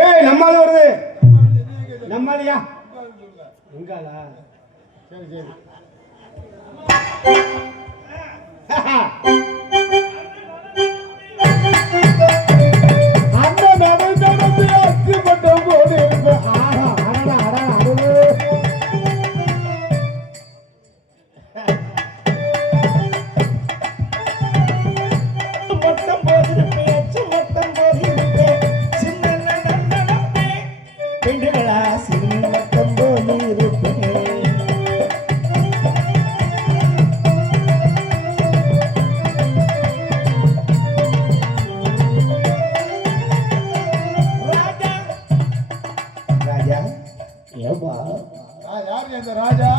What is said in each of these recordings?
ஏய் நம்மால வருது. நம்மாலியா எங்காலா? சரி சரி. அந்த நகை நடந்து அச்சு மட்டும் போது ராஜா ராஜா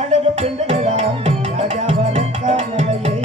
அழகு பெண்களா ராஜா வரக்கானவையே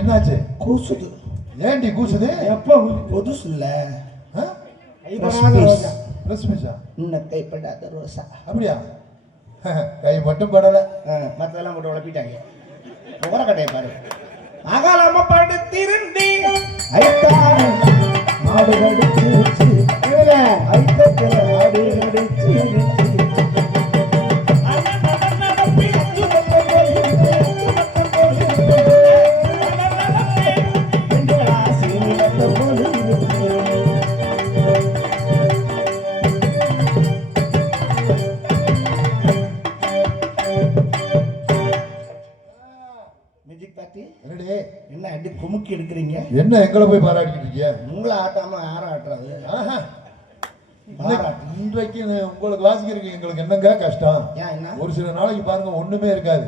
என்னாச்சு? கூசுது. ஏண்டி கூசுது? எப்ப புதுசு இல்ல கைப்படாத ரோசா. அப்படியா? கை மட்டும் படல, மத்தெல்லாம் போட்டு உழப்பிட்டாங்க. கட்டையை பாரு. அகாலமா படுத்திருந்தி மாடு கடிச்சு மாடு கடிச்சு என்ன அடி குமுக்கி எடுக்கிறீங்க? என்ன எங்களை போய் பாராட்டிட்டு இருக்கீங்க? உங்களை ஆட்டாம யாரும் ஆட்டுறது? இன்றைக்கு உங்களுக்கு வாசிக்கிறதுக்கு எங்களுக்கு என்னங்க கஷ்டம்? ஒரு சில நாளைக்கு பாருங்க ஒண்ணுமே இருக்காது,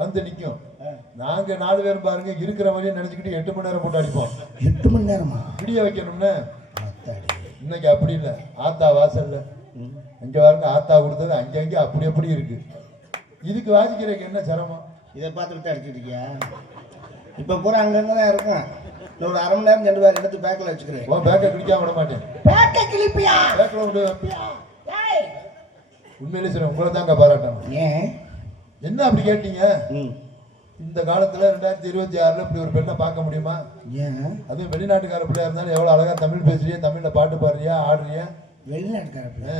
வந்து நிக்கும். நாங்க 4 பேரும் பாருங்க இருக்கிற மாதிரியே நினைச்சுக்கிட்டு 8 மணி நேரம் போட்டு அடிப்போம். 8 மணி நேரமா? விடிய வைக்கணும்னு. இன்னைக்கு அப்படி இல்லை. ஆத்தா வாசல்ல இங்க பாருங்க, ஆத்தா கொடுத்தது அங்கங்க அப்படி அப்படி இருக்கு. இதுக்கு வாசிக்கிறதுக்கு என்ன சிரமம்? இதை பார்த்துக்கிட்டு அடிச்சுட்டு இருக்கியா? இப்ப பூரா அங்கங்க தான் இருக்கும். ஒரு 1/2 மணி நேரம் 2 பேர் எடுத்து பேக்கில் வச்சுக்கிறேன். பேக்கை கிழிக்காம விட மாட்டேன். பேக்கை கிழிப்பியா? பேக்கில் விடு. உண்மையிலே சரி, உங்களை தாங்க பாராட்டணும். ஏன் என்ன அப்படி கேட்டீங்க? இந்த காலத்துல 2026ல இப்படி ஒரு பெண்ணை பார்க்க முடியுமா? ஏன்? அதுவும் வெளிநாட்டுக்கார பிள்ளையா இருந்தாலும் எவ்வளவு அழகா தமிழ் பேசுறியா, தமிழ்ல பாட்டு பாடுறியா, ஆடுறியா. வெளிநாட்டுக்கார பிள்ளை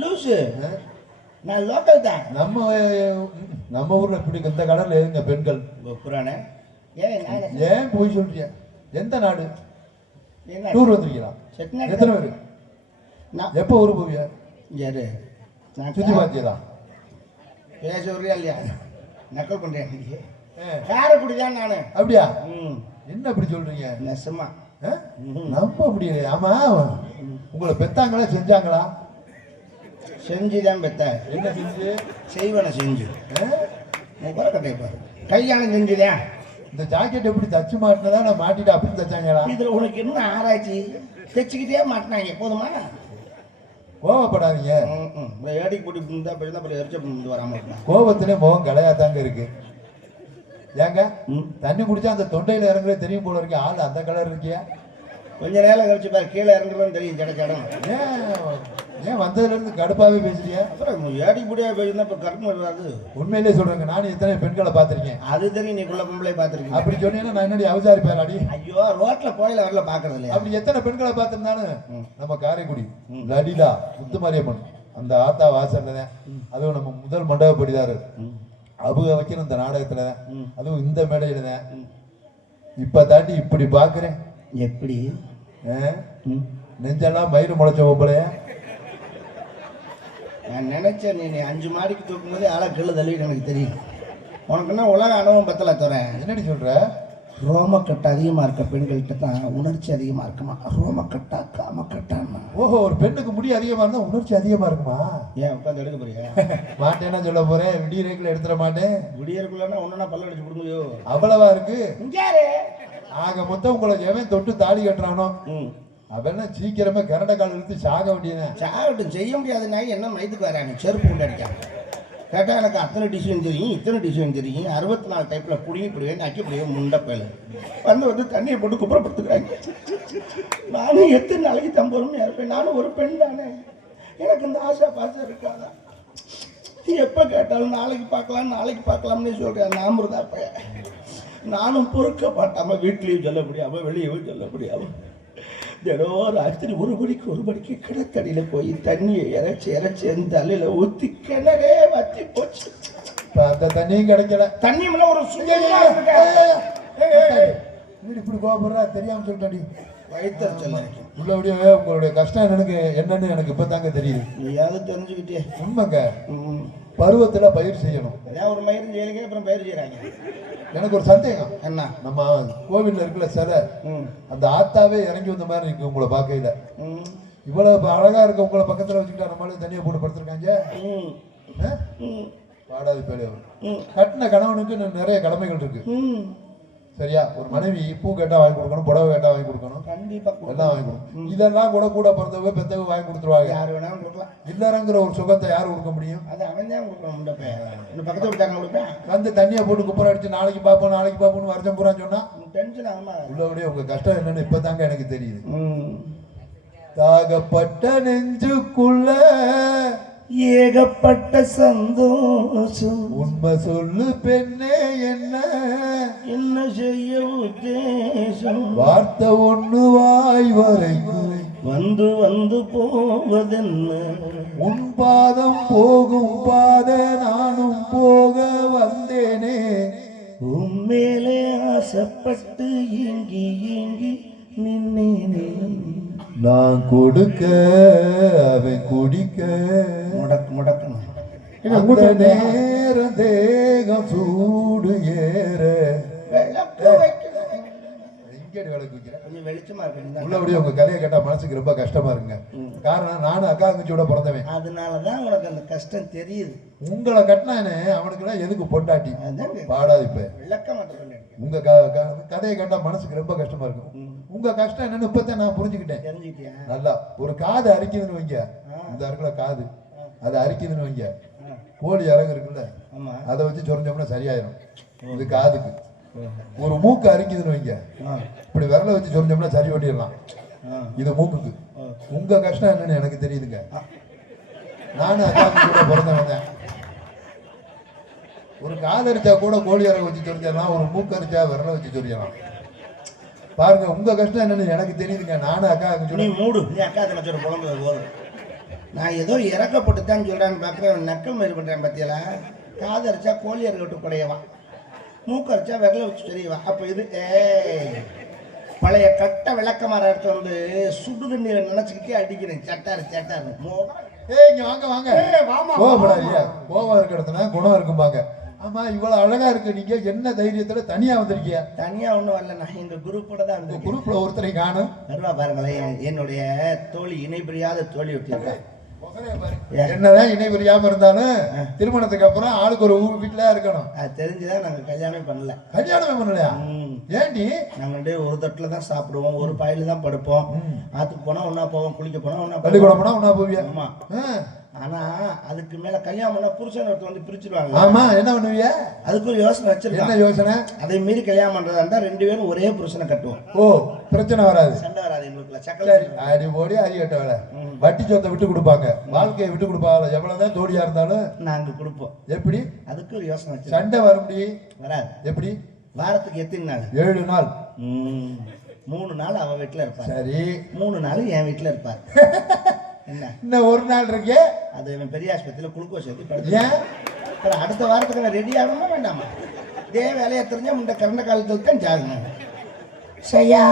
லூசு. நான் லோக்கல் தான். நம்ம ஊர்ல இப்படி இந்த கடல்ல எங்க பெண்கள் புராணே. ஏன் போய் சொல்றியா? எந்த நாடு டூர் வந்திருக்கீங்களா? எத்தனை பேரு? எப்போ ஊரு போவியா? சுத்தி பாத்தியதா? பேச சொல்றியா இல்லையா? நக்கல் பண்றேன். காரைக்குடி தான் நானு. அப்படியா? என்ன அப்படி சொல்றீங்க? நெசமா நம்ப முடியல. ஆமா, உங்களை பெத்தாங்களா செஞ்சாங்களா? செஞ்சுதான் பெத்த. என்ன செஞ்சு? செய்வன செஞ்சு. கட்டையை பாரு, கல்யாணம் செஞ்சுதான். இந்த ஜாக்கெட் எப்படி தச்சு மாட்டினதா நான் மாட்டிட்டு அப்படி தச்சாங்களா? இதுல உனக்கு என்ன ஆராய்ச்சி? தைச்சுக்கிட்டே மாட்டினாங்க போதுமா? கோவப்படாதீங்க. ஏடிக்கு போட்டு இருந்தா போய் அப்புறம் எரிச்ச வராம கோபத்திலே முகம் கலையாதாங்க இருக்கு. ஏங்க தண்ணி குடிச்சா அந்த தொண்டையில இறங்குறது தெரியும் போல இருக்கு. ஆள் அந்த கலர் இருக்கியா? கொஞ்ச நேரம் கழிச்சு பாரு, கீழே இறங்குறதுன்னு தெரியும். ஜடம் ஏன் வந்ததுல இருந்து கடுப்பாவே பேசுறியா? அப்புறம் ஏடிக்கு போடியா பேசுனா இப்ப கருப்பு வராது. உண்மையிலே சொல்றேங்க, நானும் எத்தனை பெண்களை பார்த்திருக்கேன். அது தெரியும், நீ குள்ள பொம்பளை பார்த்திருக்கேன். அப்படி சொன்னீங்கன்னா நான் என்னடி அவசாரிப்பேன். ஐயோ ரோட்ல போயில வரல பாக்குறது இல்லையா? அப்படி எத்தனை பெண்களை பார்த்திருந்தாலும் நம்ம காரைக்குடி லலிதா முத்துமாரியம்மன் அந்த ஆத்தா வாசல்ல தான். அதுவும் நம்ம முதல் மண்டபப்படிதாரு அவங்க வைக்கிற இந்த நாடகத்துல தான், அதுவும் இந்த மேடையில தான். இப்ப தாண்டி இப்படி பாக்குறேன். எப்படி நெஞ்செல்லாம் மயிறு முளைச்ச பொம்பளையா? நான் நினைச்சேன் நீ 5 மாடிக்கு தூக்கும் போதே ஆளை கீழே தள்ளிட்டு எனக்கு தெரியும். உனக்குன்னா உலக அனுபவம் பத்தல தரேன். என்னடி சொல்ற? ரோமக்கட்டு அதிகமா இருக்க பெண்கள்கிட்ட தான் உணர்ச்சி அதிகமா இருக்குமா? ரோமக்கட்டா காமக்கட்டான்னா? ஓஹோ, ஒரு பெண்ணுக்கு முடி அதிகமா இருந்தா உணர்ச்சி அதிகமா இருக்குமா? ஏன் உட்காந்து எடுக்க போறியா? மாட்டேன்னா சொல்ல போறேன். விடியறதுக்குள்ள எடுத்துட மாட்டேன். விடியறதுக்குள்ளனா ஒன்னா பல்ல அடிச்சு விடுங்கயோ. அவ்வளவா இருக்கு. யாரு ஆக மொத்தம் உங்களை எவன் தொட்டு தாலி கட்டுறானோ அவெல்லாம் சீக்கிரமே கரண்ட கால் இழுத்து சாக வேண்டியதான். சாகட்டும், செய்ய முடியாது. நான் என்ன மைத்துக்கு வராங்க செருப்பு கொண்டு அடிக்காங்க. கேட்டால் எனக்கு அத்தனை டிசைன் தெரியும், இத்தனை டிசைன் தெரியும், 64 டைப்பில் புடிங்கி பிடிவேன் அக்கி பிடிவேன் முண்டை பேல வந்து தண்ணியை போட்டு குப்புறப்படுத்துக்கிறாங்க. நானும் எத்தனை நாளைக்கு தான் பொறுமையாக இருப்பேன்? நானும் ஒரு பெண் தானே, எனக்கு இந்த ஆசை பாசம் இருக்காதா? எப்போ கேட்டாலும் நாளைக்கு பார்க்கலாம்னு சொல்கிறேன். நாம தான் நானும் பொறுக்க மாட்டாமல் வீட்லேயும் சொல்ல முடியாம வெளியவும் சொல்ல முடியாம தினம் ராத்திரி ஒரு மணிக்கு கிடத்தடியில் போய் தண்ணியை இறைச்சி அந்த தலையில ஊற்றி கிணறே வத்தி போச்சு. அந்த தண்ணியும் கிடைக்கல. தண்ணி ஒரு இப்படி கோபப்படுறா தெரியாம சொல்லிட்டாடி. வயிற்றுச்சல் உள்ளபடியே உங்களுடைய கஷ்டம் என்னன்னு எனக்கு இப்பதாங்க தெரியுது. நீயாவது தெரிஞ்சுக்கிட்டே. உண்மைங்க, பருவத்துல பயிர் செய்யணும். ஒரு மயிரும் செய்யலைங்க, அப்புறம் பயிர் செய்யறாங்க. எனக்கு ஒரு சந்தேகம். என்ன? நம்ம கோவில்ல இருக்கிற சிலை அந்த ஆத்தாவே இறங்கி வந்த மாதிரி இருக்கு உங்களை பார்க்கையில. இவ்வளவு அழகா இருக்க உங்களை பக்கத்துல வச்சுக்கிட்டா நம்மளால தனியா போட்டு படுத்திருக்காங்க. பாடாது பேரு கட்டின கணவனுக்கு நிறைய கடமைகள் இருக்கு. சரியா? ஒரு மனைவி பூ கேட்டா வாங்கி கொடுக்கணும், புடவை கேட்டா வாங்கி கொடுக்கணும், கண்டிப்பா எல்லாம் வாங்கி கொடுக்கணும். இதெல்லாம் கூட பிறந்தவங்க பெத்தவங்க வாங்கி கொடுத்துருவாங்க. யாரு வேணாலும் கொடுக்கலாம். இல்லறங்கிற ஒரு சுகத்தை யாரு கொடுக்க முடியும்? அது அவன் தான் கொடுக்கணும். பக்கத்து வீட்டாங்க கொடுப்பேன். வந்து தண்ணியை போட்டு குப்பரை அடிச்சு நாளைக்கு பார்ப்போம்னு வருஷம் பூரா சொன்னா டென்ஷன் ஆகுமா? உள்ளபடியே உங்க கஷ்டம் என்னன்னு இப்பதாங்க எனக்கு தெரியுது. தாகப்பட்ட நெஞ்சுக்குள்ள ஏகப்பட்ட சந்தோஷம். உண்மை சொல்லு பெண்ணே, என்ன செய்ய உத்தேசம்? வார்த்தை ஒண்ணு வாய் வரை வந்து போவதென்ன? உன் பாதம் போகும் பாத நானும் போக வந்தேனே. உண்மையிலே ஆசைப்பட்டு ஏங்கி நின்னேனே. நான் கொடுக்க அவன் குடிக்க முடக்கணும். அந்த நேரம் தேகம் சூடு ஏற விளக்கு வைக்கிறேன். கொஞ்சம் வெளிச்சமா இருக்கு. உள்ளபடியே உங்க கதையை கேட்டா மனசுக்கு ரொம்ப கஷ்டமா இருக்குங்க. காரணம் நானும் அக்கா தங்கச்சியோட பிறந்தவன். அதனாலதான் உனக்கு அந்த கஷ்டம் தெரியுது. உங்களை கட்டினானே அவனுக்கு எல்லாம் எதுக்கு பொண்டாட்டி பாடாது. இப்ப விளக்க மாட்டேன். உங்க கதையை கேட்டா மனசுக்கு ரொம்ப கஷ்டமா இருக்கும். உங்க கஷ்டம் என்னன்னு இப்பதான் நான் புரிஞ்சுக்கிட்டேன். நல்லா ஒரு காது அரிக்குதுன்னு வைங்க, இந்த இருக்குல்ல காது, அது அரிக்குதுன்னு வைங்க, கோழி இறகு இருக்குல்ல அதை வச்சு சொரிஞ்சோம்னா சரியாயிரும். இது காதுக்கு. ஒரு மூக்கு அரிக்குதுன்னு வைங்க, இப்படி விரலை வச்சு சொரிஞ்சோம்னா சரி பண்ணிடலாம். இது மூக்குக்கு. உங்க கஷ்டம் என்னன்னு எனக்கு தெரியுதுங்க. நானும் அக்காவுக்கு கூட பிறந்தவன். ஒரு காது அரிச்சா கூட கோழி இறகு வச்சு சொரிஞ்சிடலாம், ஒரு மூக்கு அரிச்சா விரலை வச்சு சொரிஞ்சிடலாம். பாருங்க உங்க கஷ்டம் என்னன்னு எனக்கு தெரியுதுங்க. நானும் அக்கா நீ மூடு, நீ அக்கா தங்கச்சோட புலம்புறது போதும். நான் ஏதோ இறக்கப்பட்டு தான் சொல்றேன்னு பார்க்குறேன். நக்கல் மாரி பண்றேன் பத்தியலா. காது அரைச்சா கோழி இறக்கட்டு குடையவா, மூக்கு அரைச்சா விரல வச்சு தெரியவா. அப்ப இது பழைய கட்ட விளக்கமாற எடுத்து வந்து சுடு தண்ணீரை நினைச்சுக்கிட்டே அடிக்கிறேன். சட்டாரு வாங்க கோவம் இருக்க இடத்துல குணம் இருக்கும்பாங்க. ஆமா, இவ்வளவு அழகா இருக்கு. நீங்க என்ன தைரியத்துல தனியா வந்திருக்கீங்க? தனியா ஒண்ணும் வரல, நான் எங்க குரூப்போட தான் இருந்தேன். குரூப்ல ஒருத்தரை காணும். வருவா பாருங்களேன், என்னுடைய தோழி, இணைபிரியாத தோழி ஒருத்தர். என்னதான் இணை புரியாம இருந்தாலும் திருமணத்துக்கு அப்புறம் ஆளுக்கு ஒரு வீட்டுல இருக்கணும். அது தெரிஞ்சுதான் நாங்க கல்யாணமே பண்ணல. கல்யாணமே பண்ணலையா? ஏண்டி? நாங்க ஒரு தட்டுல தான் சாப்பிடுவோம், ஒரு பாயில தான் படுப்போம். ஆத்துக்கு போனா ஒன்னா போவோம், குளிக்க போனா ஒன்னா பள்ளிக்கூடம் போனா ஒன்னா போவியா? ஆமா. ஆனா அதுக்கு மேல கல்யாணம் பண்ணா புருஷன் ஒருத்தர் வந்து பிரிச்சுடுவாங்க. ஆமா, என்ன பண்ணுவியா? அதுக்கு ஒரு யோசனை வச்சிருக்கேன். என்ன யோசனை? அதை மீறி கல்யாணம் பண்றதா இருந்தா 2 பேரும் ஒரே புருஷனை கட்டுவோம். ஓ, பிரச்சனை வராது, சண்டை வராது எங்களுக்குள்ள. சக்கரை அடி ஓடி அடி கட்ட வேலை. வட்டி சொத்தை விட்டு கொடுப்பாங்க, வாழ்க்கையை விட்டு கொடுப்பாங்க. எவ்வளவுதான் தோடியா இருந்தாலும் நாங்க கொடுப்போம். எப்படி? அதுக்கு ஒரு யோசனை வச்சு. சண்டை வர முடியும்? வராது. எப்படி? வாரத்துக்கு எத்தனை நாள்? 7 நாள். 3 நாள் அவ வீட்டுல இருப்பார். சரி. 3 நாள் என் வீட்டுல இருப்பார். என்ன இன்னும் 1 நாள் இருக்கே, அது பெரிய ஆஸ்பத்திரியில குளுக்கோஸ் ஏற்றி படுத்து அடுத்த வாரத்துக்கு நான் ரெடி ஆகணுமா வேண்டாமா? இதே வேலையை தெரிஞ்சா முன்ன கரண்ட காலத்தில் தான் ஜாகணும். சரியா?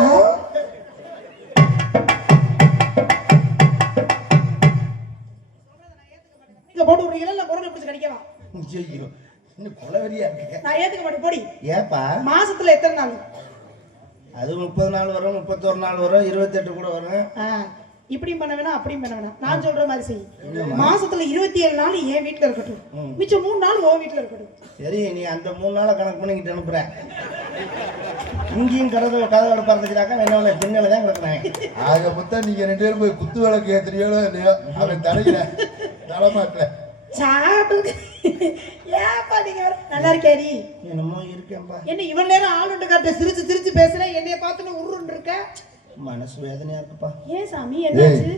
இங்க போட்டு விடுறீங்களா இல்ல குரல் பிடிச்சு கடிக்கலாம்? ஐயோ, இன்னும் கொலவெறியா இருக்கு. நான் ஏத்துக்க மாட்டேன் போடி. ஏப்பா? மாசத்துல எத்தனை நாள்? அது 30 நாள் வரும், 31 நாள் வரும், 28 கூட வரும். இப்படியும் பண்ண வேணாம், அப்படியும் பண்ண வேணாம். நான் சொல்ற மாதிரி செய். மாசத்துல 27 நாள் என் வீட்டுல இருக்கட்டும், மிச்சம் 3 நாள் உன் வீட்டுல இருக்கட்டும். சரி, நீ அந்த 3 நாளை கணக்கு பண்ணிக்கிட்டு அனுப்புற. இங்கேயும் கதை பறந்துக்கிறாக்கா என்ன பின்னல தான் கிடக்குறேன். ஆக மொத்தம் நீங்க 2 பேரும் போய் குத்து விளக்கு ஏத்துறீங்களோ இல்லையோ, அவன் தலையில தலைமாட்டல சாப்பிட்டு. ஏப்பா நீங்க நல்லா இருக்கியாடி? என்னமோ இருக்கேன்பா. என்ன இவன் நேரம் ஆளுண்டு காட்ட சிரிச்சு சிரிச்சு பேசுறேன், என்னைய பார்த்துன்னு உருன்னு இருக்க. மனசு வேதனையா இருக்குப்பா. ஏன் சாமி என்னாச்சு?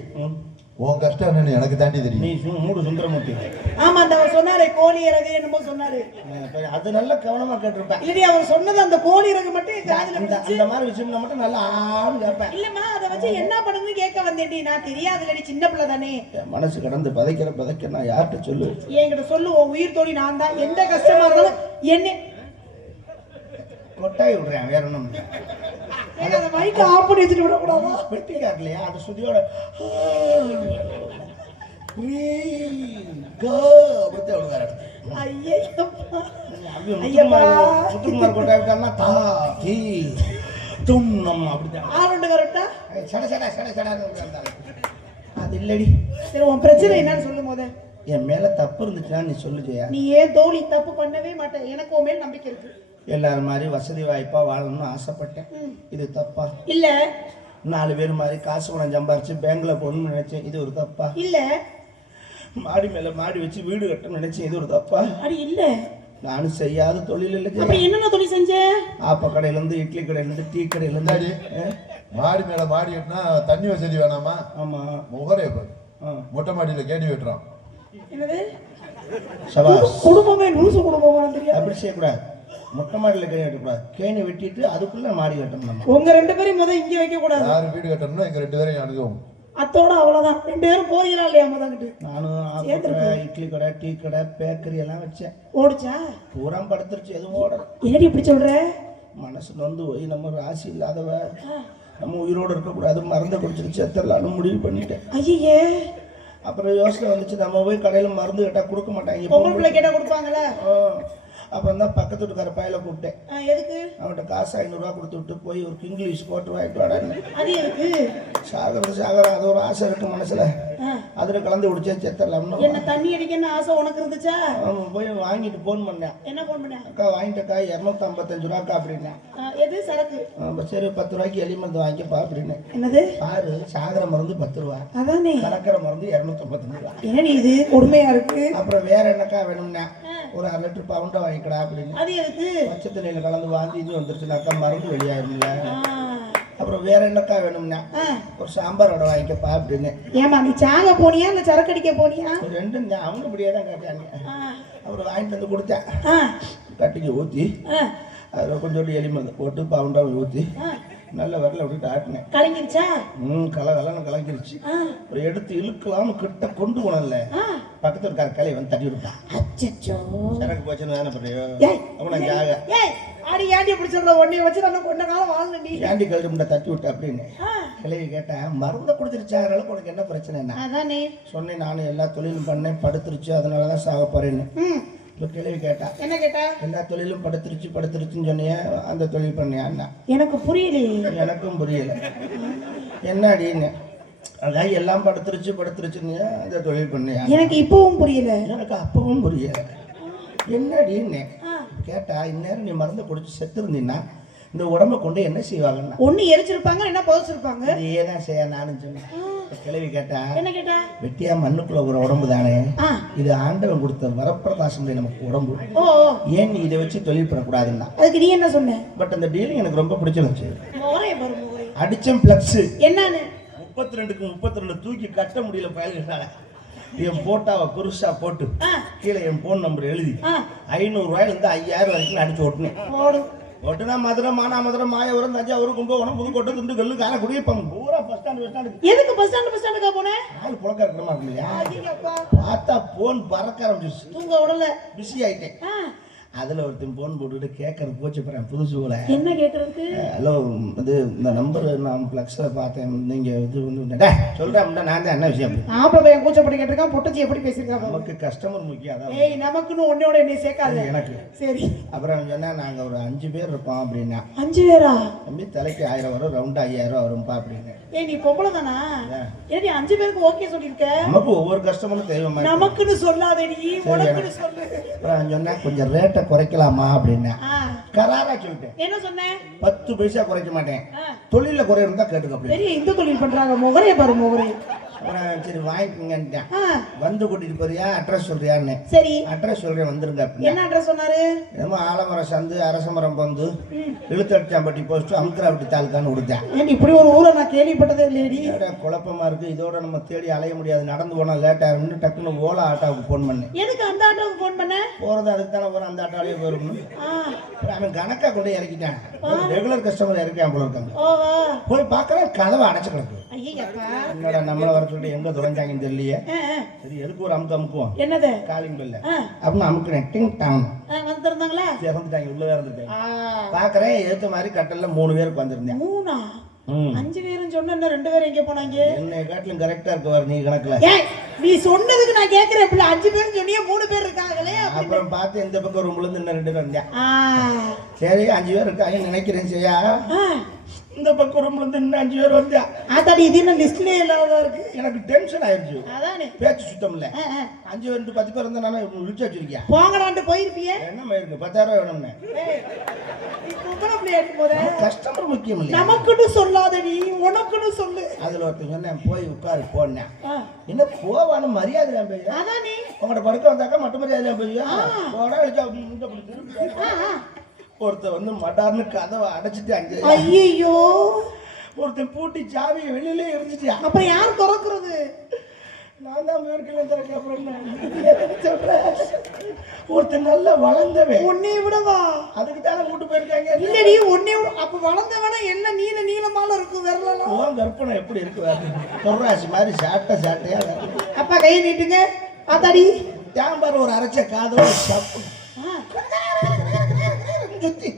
உன் கஷ்டம் என்னன்னு எனக்கு தாண்டி தெரியும். நீ மூடு சுந்தரமூர்த்தி. ஆமா, அந்த அவர் சொன்னாரு கோழி இறகு என்னமோ சொன்னாரு. அது நல்ல கவனமா கேட்டிருப்பேன். இல்லடி, அவர் சொன்னது அந்த கோழி இறகு மட்டும் என் காதுல விழுந்துச்சு. அந்த மாதிரி விஷயம் மட்டும் நல்லா ஆன்னு கேட்பேன். இல்லம்மா, அதை வச்சு என்ன பண்ணுன்னு கேட்க வந்தேன்டி. நான் தெரியாதுலடி, சின்ன பிள்ளை தானே. மனசு கடந்து பதைக்கிற நான் யார்கிட்ட சொல்லு? என்கிட்ட சொல்லு. உன் உயிர் தோழி நான் தான். எந்த கஷ்டமா இருந்தாலும் என்ன கொட்டாய் விடுறேன், வேற ஒண்ணும் அந்த மைக்க ஆஃப் பண்ணி வச்சுட்டு விடக்கூடாதா? பெட்டி காட்டலையா? அது சுதியோட முத்துக்குமார் கொட்டாய் விட்டான்னா தா தீ தும் நம்ம அப்படிதான் ஆளுண்டு கரெக்டா அது இல்லடி. சரி, உன் பிரச்சனை என்னன்னு சொல்லும் போது. என் மேல தப்பு இருந்துச்சுன்னா நீ சொல்லுஜயா. நீ ஏன் தோழி தப்பு பண்ணவே மாட்டேன், எனக்கு உன் மேல் நம்பிக்கை இருக்கு. எல்லாரும் மாதிரி வசதி வாய்ப்பா வாழணும்னு ஆசைப்பட்டேன். இது தப்பா? இல்ல. 4 பேர் மாதிரி காசு பணம் சம்பாரிச்சு பேங்க்ல போடணும்னு நினைச்சேன். இது ஒரு தப்பா? இல்ல. மாடி மேல மாடி வச்சு வீடு கட்டணும்னு நினைச்சேன். இது ஒரு தப்பா? அது இல்ல. நானும் செய்யாத தொழில் இல்லை. அப்ப என்னென்ன தொழில் செஞ்ச? ஆப்ப கடையில இருந்து, இட்லி கடையில இருந்து, டீ கடையில இருந்து. மாடி மேல மாடி கட்டினா தண்ணி வசதி வேணாமா? ஆமா. முகரே மொட்டை மாடியில கேடி வெட்டுறான். என்னது? சபாஷ். குடும்பமே லூசு குடும்பமா தெரியும். அப்படி செய்யக்கூடாது. மொட்டை மாடியில கேணி வெட்டக்கூடாது. கேணி வெட்டிட்டு அதுக்குள்ள மாடி கட்டணும். உங்க 2 பேரும் முத இங்க வைக்க கூடாது. யாரு வீடு கட்டணும்னா எங்க 2 பேரையும் அணுகும். அத்தோட அவ்வளவுதான். 2 பேரும் போறீங்களா இல்லையா முதங்கிட்டு? நானும் இட்லி கடை, டீ கடை, பேக்கரி எல்லாம் வச்சேன். ஓடிச்சா? பூரா படுத்துருச்சு. எதுவும் ஓடல. என்னடி இப்படி சொல்ற? மனசுல வந்து போய் நம்ம ராசி இல்லாதவ, நம்ம உயிரோடு இருக்கக்கூடாது, மருந்தை குடிச்சிருச்சு செத்துடலான்னு முடிவு பண்ணிட்டேன். ஐயே. அப்புறம் யோசனை வந்துச்சு, நம்ம போய் கடையில மருந்து கேட்டா கொடுக்க மாட்டாங்க. பொம்பளை கேட்டா கொடுப்பாங்களா? அப்புறம் தான் பக்கத்து வீட்டுக்கார பையில கூப்பிட்டேன். எதுக்கு? அவன்கிட்ட காசு 500 ரூபா கொடுத்து விட்டு போய் ஒரு இங்கிலீஷ் போட்டு வாங்கிட்டு வாடான்னு. அது எதுக்கு? சாகரம் அது ஒரு ஆசை இருக்கு மனசுல. அதுல கலந்து குடிச்சேன் செத்துடலாம்னு. என்ன தண்ணி அடிக்கணும்னு ஆசை உனக்கு இருந்துச்சா? போய் வாங்கிட்டு போன் பண்ணேன். என்ன போன் பண்ண? அக்கா வாங்கிட்டக்கா 255 ரூபாக்கா அப்படின்னேன். எது சரக்கு? சரி 10 ரூபாய்க்கு எலி மருந்து வாங்கிப்பா அப்படின்னு. என்னது? பாரு, சாகர மருந்து 10 ரூபா, அதானே கலக்கிற மருந்து 255 ரூபா. என்ன இது கொடுமையா இருக்கு? அப்புறம் வேற என்னக்கா வேணும்னா ஒரு 1/2 லிட்டர் பவுண்டா வாங்கிக்கடா அப்படின்னு. அது எதுக்கு? பச்சை தண்ணியில கலந்து வாந்தி இது வந்துருச்சுனாக்கா மருந்து வெளியாயிரும்ல. அப்புறம் வேற என்னக்கா வேணும்னா ஒரு சாம்பார் வடை வாங்கிக்கப்பா அப்படின்னு. ஏமா நீ சாக போனியா இல்ல சரக்கு அடிக்க போனியா? ரெண்டும் அவங்க இப்படியே தான் கேட்டாங்க. அப்புறம் வாங்கிட்டு வந்து கொடுத்தேன். கட்டிக்கு ஊற்றி அதில் கொஞ்சோண்டு எலி மருந்து போட்டு பவுண்டாவை ஊற்றி நல்ல வரல விட்டுட்டு ஆட்டினேன். கலங்கிருச்சா? கலகலன்னு கலங்கிருச்சு. ஒரு எடுத்து இழுக்கலாம்னு கிட்ட கொண்டு போனல பக்கத்துல இருக்கார கலையை வந்து தட்டி விட்டான். அச்சச்சோ, சரக்கு போச்சுன்னு தானே பண்ணுறியோ? அவனை ஆடி ஏண்டி இப்படி சொல்ற? உன்னைய வச்சு நான் கொஞ்ச காலம் வாழணும். நீ ஏண்டி கழுத்து முட்டை தட்டி விட்ட அப்படின்னு கிளையை கேட்டேன். மருந்தை குடிச்சிருச்சு, அதனால உனக்கு என்ன பிரச்சனை? அதானே சொன்னேன். நானும் எல்லா தொழிலும் பண்ணேன், படுத்துருச்சு, அதனாலதான் சாக போறேன்னு. இப்போ கேள்வி கேட்டா. என்ன கேட்டா? எல்லா தொழிலும் படுத்துருச்சுன்னு சொன்னிய, அந்த தொழில் பண்ணியா? எனக்கு புரியலையே. எனக்கும் புரியல. என்னடின்னு அதான் எல்லாம் படுத்துருச்சுன்னு அந்த தொழில் பண்ணியா? எனக்கு இப்பவும் புரியல. எனக்கு அப்பவும் புரியல. என்னடின்னு கேட்டா, இந்நேரம் நீ மருந்து குடிச்சு செத்து இருந்தீங்கன்னா இந்த உடம்ப கொண்டு என்ன செய்வாங்கன்னா, ஒண்ணு எரிச்சிருப்பாங்க, என்ன புதைச்சிருப்பாங்க. இதேதான் செய்ய நானும் சொன்னேன். கிளவி கேட்டா, என்ன கேட்டா? வெட்டியா மண்ணுக்குள்ள ஒரு உடம்பு தானே, இது ஆண்டவன் கொடுத்த வரப்பிரகாசம் நமக்கு உடம்பு, ஏன் நீ இதை வச்சு தொழில் பண்ணக்கூடாதுன்னா. அதுக்கு நீ என்ன சொன்ன? பட் அந்த டீலிங் எனக்கு ரொம்ப பிடிச்சிருந்துச்சு. அடிச்சம் பிளக்ஸ் என்னன்னு 32க்கு 32 தூக்கி கட்ட முடியல பயல்களால. என் போட்டாவை பெருசா போட்டு கீழே என் போன் நம்பர் எழுதி 500 ரூபாயில இருந்து 5000 வரைக்கும் அடிச்சு ஓட்டுனேன். ஓட்டுனா மதுரை, மானாமதுரை, மாயவரம், தஞ்சாவூர், கும்பகோணம், புதுக்கோட்டை, திண்டுக்கல், காரைக்குடி, பூரா பஸ் ஸ்டாண்ட். எதுக்கு பஸ் ஸ்டாண்டுக்கா போனேன்? ஆள் புழக்க இருக்கணுமா இல்லையா? பார்த்தா போன் பறக்க ஆரம்பிச்சிருச்சு. தூங்க உடல பிஸி ஆயிட்டேன். அதுல ஒருத்தன் போன் போட்டுட்டு கேட்கறது போச்சு போறேன் புதுசு போல. என்ன கேட்கறதுக்கு? ஹலோ, இது இந்த நம்பர் நான் பிளக்ஸ்ல பார்த்தேன், நீங்க இது வந்து சொல்றேன் நான் தான். என்ன விஷயம்? ஆப்பையன் கூச்சப்பட்டு கேட்டிருக்கான், பொட்டச்சி எப்படி பேசியிருக்காங்க. நமக்கு கஸ்டமர் முக்கியம். அதான் ஏய், நமக்குன்னு ஒன்னோட என்னை சேர்க்காது எனக்கு. சரி. அப்புறம் சொன்னா நாங்க ஒரு 5 பேர் இருப்போம் அப்படின்னா. 5 பேரா? தம்பி தலைக்கு 1000 வரும், ரவுண்டா 5000 வரும்பா அப்படின்னு. ஏய், நீ பொம்பளை தானா? ஏடி 5 பேருக்கு ஓகே சொல்லிருக்க? நமக்கு ஒவ்வொரு கஸ்டமரும் தெய்வமா. நமக்குன்னு சொல்லாதடி, உனக்குன்னு சொல்லு. அப்புறம் சொன்னா கொஞ்சம் ரேட்டை குறைக்கலாமா அப்படின்னா. கராரா சொல்லிட்டேன். என்ன சொன்னேன்? 10 பைசா குறைக்க மாட்டேன், தொழில குறையணும் தான் கேட்டுக்க. பெரிய இந்த தொழில் பண்றாங்க, முகரைய பாரு முகரை. அப்புறம் சரி வாங்கிக்கங்கன்ட்டேன். வந்து கூட்டிட்டு போறியா, அட்ரஸ் சொல்றியான்னு. சரி, அட்ரஸ் சொல்றேன் வந்துருங்க. என்ன அட்ரஸ் சொன்னாரு? என்னமோ ஆலமரம் சந்து, அரசமரம் பந்து, இழுத்தடிச்சாம்பட்டி போஸ்ட், அமுக்கராவட்டி தாலுக்கான்னு கொடுத்தேன். ஏன் இப்படி ஒரு ஊரை நான் கேள்விப்பட்டதே இல்லையடி. குழப்பமா இருக்கு, இதோட நம்ம தேடி அலைய முடியாது, நடந்து போனா லேட் ஆகும்னு டக்குன்னு ஓலா ஆட்டோவுக்கு போன் பண்ணேன். எதுக்கு அந்த ஆட்டோவுக்கு போன் பண்ண? போறது அதுக்கு தானே போறோம், அந்த ஆட்டோலயே போயிருக்கணும். அவன் கணக்கா கொண்டு இறக்கிட்டான். ரெகுலர் கஸ்டமர் இறக்கான் போல இருக்காங்க. போய் பாக்குறேன், கதவை அடைச்சு கிடக்கு. என்னடா நம்மள வர சொல்லிட்டு எங்க துறைஞ்சாங்கன்னு தெரியலையே. சரி, எதுக்கு ஒரு அமுக்குவோம். என்னது? காலிங் பெல்ல அப்படின்னு அமுக்குனேன். டிங் டாங் வந்துருந்தாங்களா? இறந்துட்டாங்க, உள்ளதா இருந்துட்டாங்க. பாக்குறேன் ஏத்த மாதிரி கட்டல்ல 3 பேருக்கு வந்திருந்தேன். 3 5 பேரும் சொன்ன 2 பேரும் எங்க போனாங்க? என்னை காட்டிலும் கரெக்டா இருக்கு வர நீ கணக்குல. நீ சொன்னதுக்கு நான் கேக்குறேன், இப்ப 5 பேரும் சொன்னியே 3 பேர் இருக்காங்களே. அப்புறம் பார்த்து இந்த பக்கம் ரூம்ல இருந்து 2 பேர் வந்தேன். சரி 5 பேர் இருக்காங்க நினைக்கிறேன். சரியா, இந்த பக்கம் ரூம்ல இருந்து இன்னும் 5 பேர் வந்தா. அதாடி இது என்ன லிஸ்ட்லயே இல்லாததா இருக்கு. எனக்கு டென்ஷன் ஆயிருச்சு. அதானே பேச்சு சுத்தம் இல்ல. 5 பேர் 10 பேர் இருந்தா நான் விழிச்சு வச்சிருக்கேன். போங்கடான்ட்டு போயிருப்பியே. என்ன மயிருக்கு 10,000 வேணும்னே. கஸ்டமர் முக்கியம் இல்ல, நமக்குன்னு சொல்லாதடி, உனக்குன்னு சொல்லு. அதுல ஒருத்தன் சொன்னேன், போய் உட்காரு போனேன். என்ன போவான்னு மரியாதை பேச. அதானே உங்களோட படுக்க வந்தாக்கா மட்டும் மரியாதை பேசுவா. போடா ஒருத்தர் வந்து மடார்னு கதவை அடைச்சிட்டு அங்கே. ஐயோ, ஒருத்தன் பூட்டி சாவியை வெளியிலே எரிஞ்சிட்டியா. அப்புறம் யார் திறக்கிறது? நான் தான் மேற்கெல்லாம் திறக்க. அப்புறம் சொல்றேன், ஒருத்தன் நல்லா வளர்ந்தவன். உன்னை விடவா? அதுக்கு தானே கூட்டு போயிருக்காங்க. இல்லடி உன்னை அப்ப வளர்ந்தவனா என்ன நீளமால இருக்கும் விரலாம். கற்பனை எப்படி இருக்கு, பொர்ராசி மாதிரி சாட்டையா. அப்பா கையை நீட்டுங்க. ஆத்தாடி தேம்பார் ஒரு அரைச்ச காதோட சப்பு சுத்தி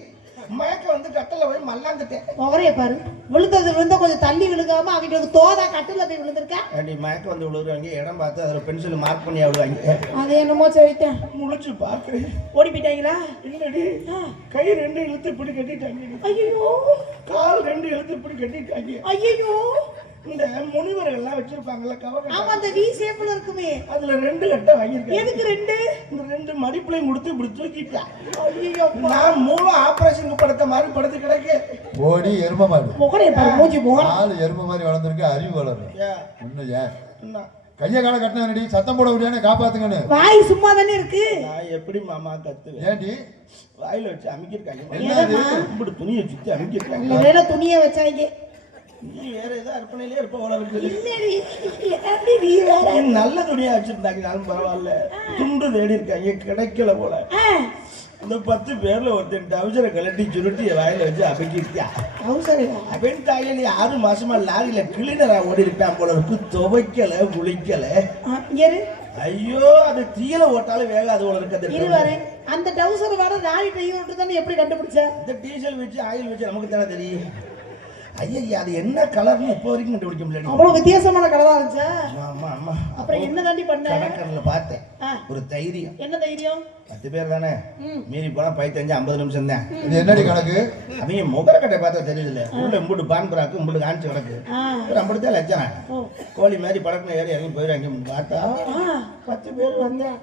மயக்க வந்து கட்டல போய் மல்லாந்துட்டேன். ஒரே பாரு, விழுந்தா கொஞ்சம் தள்ளி விழுகாம அவங்க தோதா கட்டல போய் விழுந்திருக்கா. மயக்க வந்து விழுகுறாங்க, இடம் பார்த்து அதில் பென்சில் மார்க் பண்ணி விடுவாங்க. அது என்னமோ சொல்லிட்டேன். முழிச்சு பாக்குறேன். ஓடி போயிட்டாங்களா? இல்லடி, கை 2 இழுத்து இப்படி கட்டிட்டாங்க. ஐயோ, கால் 2 இழுத்து இப்படி கட்டிட்டாங்க. ஐயோ, இந்த முனிவர்கள் எல்லாம் வச்சிருப்பாங்கல்ல கவகம். ஆமா, அந்த வி ஷேப்ல இருக்குமே, அதுல 2 கட்ட வாங்கிருக்கேன். எதுக்கு 2? இந்த 2 மடிப்புலையும் கொடுத்து இப்படி தூக்கிட்டா. ஐயோ, நான் மூளை ஆபரேஷனுக்கு படுத்த மாதிரி படுத்து கிடக்கு. ஓடி எரும மாடு முகரே பாரு, மூஞ்சி போற ஆளு எரும மாதிரி வளர்ந்திருக்கு, அறிவு வளரும். இன்னும் ஏன் கைய கால கட்டினடி சத்தம் போட முடியானே, காப்பாத்துங்கன்னு. வாய் சும்மா தானே இருக்கு. நான் எப்படி மாமா கத்துவேன்? ஏண்டி வாயில வச்சு அமிக்கிருக்காங்க. என்னது இப்படி துணியை சுத்தி அமிக்கிருக்காங்க. வேற துணியை வச்சாங்க. நீ வேற ஏதோ அர்ப்பணையிலே இருப்ப போல இருக்கு. நல்ல துணியா வச்சிருந்தாங்க பரவாயில்ல, துண்டு தேடி இருக்காங்க கிடைக்கல போல. இந்த 10 பேர்ல ஒருத்தன் டவுசரை கலட்டி சுருட்டி வாயில வச்சு அபக்கிருக்கா. அப்படின்னு தாங்க, நீ 6 மாசமா லாரியில கிளீனரா ஓடி இருப்பான் போல இருக்கு. துவைக்கல குளிக்கல. ஐயோ, அது தீயில ஓட்டாலும் வேகாது போல இருக்கு. அந்த டவுசர் வர லாரி டைவர் தானே எப்படி கண்டுபிடிச்ச? இந்த டீசல் வச்சு ஆயில் வச்சு நமக்கு தானே தெரியும். ஐயா அது என்ன கலர்னு இப்போ வரைக்கும் கண்டுபிடிக்க முடியல. அவ்வளவு வித்தியாசமான கலரா இருந்துச்சா? ஆமா ஆமா. அப்புறம் என்ன தாண்டி பண்ண? கடற்கரையில பார்த்தேன். ஒரு தைரியம். என்ன தைரியம்? 10 பேர் தானே, மீறி போனா 15-50 நிமிஷம் தான். இது என்னடி கணக்கு? அவங்க முகரக்கட்டை பார்த்தா தெரியுதுல்ல, உள்ள இம்புட்டு பான்புறாக்கு இம்புட்டு காணிச்சு கிடக்கு. ஒரு 50 தான் லட்சம். கோழி மாதிரி படக்குன்னு ஏறி இறங்கி போயிடுறாங்க. பார்த்தா 10 பேர் வந்தேன்.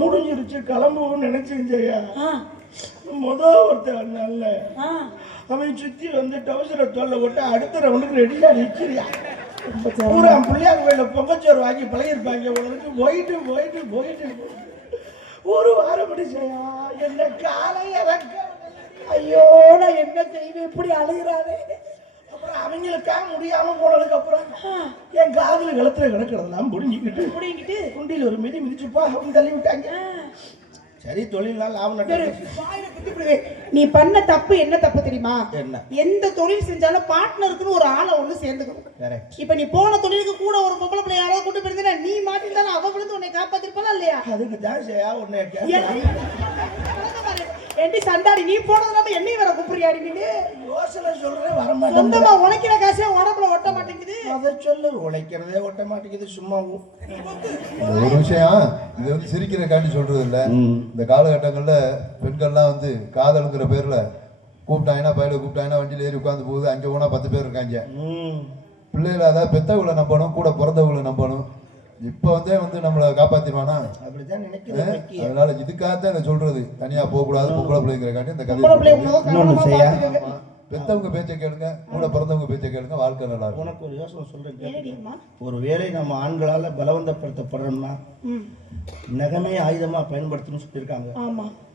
முடிஞ்சிருச்சு கிளம்புவோம்னு நினைச்சிருந்தையா. ஒருத்தர் வந்தான்ல, அவன் சுத்தி வந்து டவுசரை தொல்லை விட்டு அடுத்த ரவுண்டுக்கு ரெடியா நிற்கிறியா. பூரா பிள்ளையார் கோயில பொங்கச்சோறு வாங்கி பழகிருப்பாங்க. உனக்கு போயிட்டு போயிட்டு போயிட்டு ஒரு வாரம் முடிச்சையா. என்ன காலை இறக்க. ஐயோ நான் என்ன செய்வேன், இப்படி அழுகிறாரே. அப்புறம் அவங்களுக்காக முடியாம போனதுக்கு அப்புறம் என் காதல கழுத்துல கிடக்கிறதெல்லாம் புடிங்கிக்கிட்டு குண்டியில் ஒரு மிதி மிதிச்சுப்பா அப்படின்னு தள்ளி விட்டாங்க. சரி, தொழில்னால லாபம். நீ பண்ண தப்பு என்ன தப்பு தெரியுமா? என்ன? எந்த தொழில் செஞ்சாலும் பார்ட்னருக்குன்னு ஒரு ஆளை ஒண்ணு சேர்ந்துக்கணும். இப்ப நீ போன தொழிலுக்கு கூட ஒரு பொம்பளை பிள்ளை யாராவது கூட்டு போயிருந்தா நீ மாட்டிருந்தாலும் அவ விழுந்து உன்னை காப்பாத்திருப்பாளா இல்லையா? அதுக்கு தான் செய்யா உன்னை ஏண்டி சண்டாடி, நீ போனதுனால என்னையும் வேற கூப்பிடுறியாடி? நீ யோசனை சொல்றேன், வரமாட்டேன். சொந்தமா உழைக்கிற காசே உடம்புல ஒட்ட மாட்டேங்குது. அதை சொல்லு. உழைக்கிறதே ஒட்ட மாட்டேங்குது. சும்மா ஒரு விஷயம், இது வந்து சிரிக்கிற காட்டி சொல்றது இல்ல. இந்த காலகட்டங்கள்ல பெண்கள்லாம் வந்து காதலுங்கிற பேர்ல கூப்பிட்டாங்கன்னா பயில கூப்பிட்டாங்கன்னா வண்டியில ஏறி உட்காந்து போகுது. அங்க போனா 10 பேர் இருக்காங்க. பிள்ளைகளை அதாவது பெத்தவங்களை நம்பணும், கூட பிறந்தவங்களை நம்பணும். இப்ப வந்து நம்மளை காப்பாத்திடுவானா? அப்படிதான் நினைக்கிறேன். அதனால இதுக்காகத்தான் நான் சொல்றது, தனியா போக கூடாது பொம்பளை பிள்ளைங்கிற காட்டி இந்த கதை. பெத்தவங்க பேச்சை கேளுங்க, கூட பிறந்தவங்க பேச்சை கேளுங்க, வாழ்க்கை நல்லா இருக்கும். உனக்கு ஒரு யோசனை சொல்றேன். ஒரு வேளை நம்ம ஆண்களால பலவந்தப்படுத்தப்படுறோம்னா நகமே ஆயுதமா பயன்படுத்தணும்னு சொல்லியிருக்காங்க.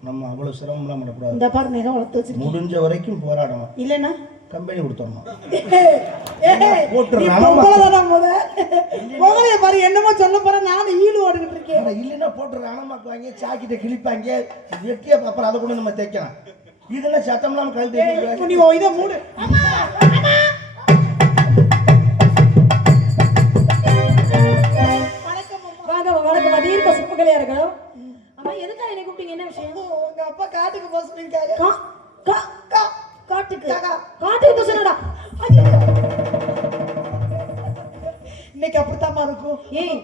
நம்ம அவ்வளவு சிரமம்லாம் பண்ணக்கூடாது. முடிஞ்ச வரைக்கும் போராடணும். இல்லைன்னா கம்பெனி கொடுத்தோம். என்னமோ சொல்ல போற, நானும் ஈடு ஓடிக்கிட்டு இருக்கேன். இல்லைன்னா போட்டு ரணமாக்குவாங்க, சாக்கிட்ட கிழிப்பாங்க, வெட்டியா அப்புறம் அதை கூட நம்ம தைக்கலாம். இதெல்லாம் சத்தம் இல்லாம கழுத்து இதை மூடு. வணக்கம். தீர்க்க சுப்புகளையா இருக்கணும். அம்மா எதுக்காக என்னை கூப்பிட்டீங்க? என்ன விஷயம்? உங்க அப்பா காட்டுக்கு போக சொல்லிருக்காரு. காட்டுக்கு போக சொன்னடா. இன்னைக்கு அப்படித்தாமா இருக்கும். ஏய்